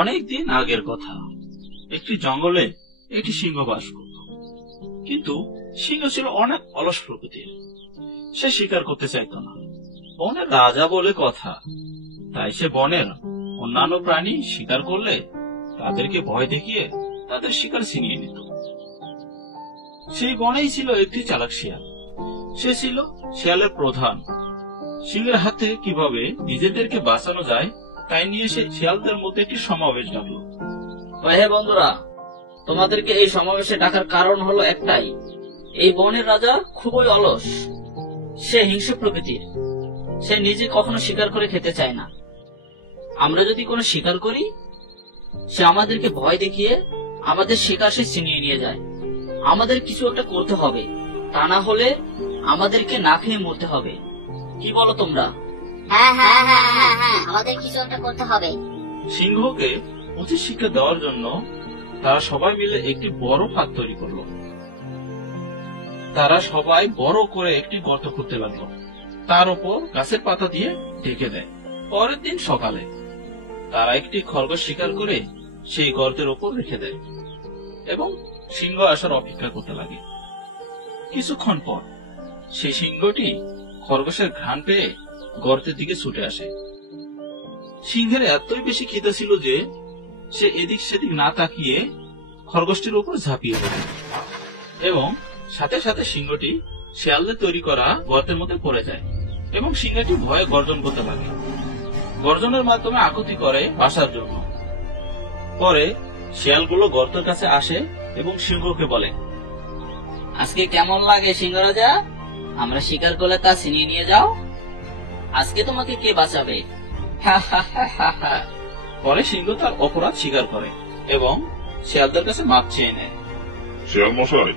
অনেকদিন আগের কথা, একটি জঙ্গলে একটি সিংহ বাস করত। কিন্তু সিংহ ছিল অনেক অলস প্রকৃতির। সে শিকার করতে চাইত না। বনের রাজা বলে কথা, তাই সে বনের অন্যান্য প্রাণী শিকার করলে তাদেরকে ভয় দেখিয়ে তাদের শিকার ছিনিয়ে নিত। সেই বনেই ছিল একটি চালাক শিয়াল। সে ছিল শিয়ালের প্রধান। সিংহের হাত থেকে কিভাবে নিজেদেরকে বাঁচানো যায় তাই নিয়ে সে শিয়ালদের মধ্যে একটি সমাবেশ ডাকলো। হে বন্ধুরা, তোমাদেরকে এই সমাবেশে ডাকার কারণ হলো একটাই। এই বনের রাজা খুবই অলস। সে হিংস্র প্রকৃতির। সে নিজে কখনো শিকার করে খেতে চায় না। আমরা যদি কোনো শিকার করি, সে আমাদেরকে ভয় দেখিয়ে আমাদের শিকার সে ছিনিয়ে নিয়ে যায়। আমাদের কিছু একটা করতে হবে, তা না হলে আমাদেরকে না খেয়ে মরতে হবে। কি বলো তোমরা? হ্যাঁ হ্যাঁ হ্যাঁ হ্যাঁ হ্যাঁ, আমাদের কিছু একটা করতে হবে। সিংহকে উচিত শিক্ষা দেওয়ার জন্য তারা সবাই মিলে একটি বড় ফাঁদ তৈরি করলো। তারা সবাই বড় করে একটি গর্ত করতে লাগলো। তার উপর গাছের পাতা দিয়ে ঢেকে দেয়। পরের দিন সকালে তারা একটি খরগোশ শিকার করে সেই গর্তের উপর রেখে দেয় এবং সিংহ আসার অপেক্ষা করতে লাগে। কিছুক্ষণ পর সেই সিংহটি খরগোশের ঘ্রাণ পেয়ে গর্তের দিকে ছুটে আসে। সিংহের এতই বেশি খিদে ছিল যে সে এদিক সেদিক না তাকিয়ে খরগোশটির উপর ঝাঁপিয়ে পড়ে এবং সাথে সাথে সিংহটি শিয়ালদের তৈরি করা গর্তের মধ্যে পড়ে যায় এবং সিংহটি ভয়ে গর্জন করতে লাগে। গর্জনের মাধ্যমে আকুতি করে বাসার জন্য। পরে শিয়ালগুলো গর্তের কাছে আসে এবং সিংহকে বলে, আজকে কেমন লাগে সিংহ রাজা? আমরা শিকার করলে তা ছিনিয়ে নিয়ে যাও। আজকে তোমাকে কে বাঁচাবে? পরে সিংহ তার অপরাধ স্বীকার করে এবং শিয়ালদের কাছে মাপ চেয়ে নেয়। শিয়াল মশাই,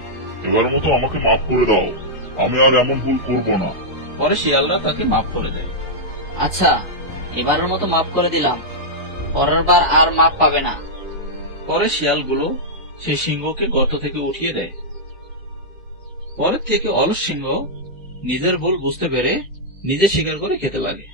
এবারের মতো আমাকে মাফ করে দাও। আমি আর এমন ভুল করব না। পরে শিয়ালরা তাকে মাফ করে দেয়। আচ্ছা, এবারের মতো মাফ করে দিলাম। পরের বার আর মাফ পাবে না। পরে শিয়ালগুলো সেই সিংহকে গর্ত থেকে উঠিয়ে দেয়। পরের থেকে অলস সিংহ নিজের ভুল বুঝতে পেরে নিজে শিকার করে খেতে লাগে।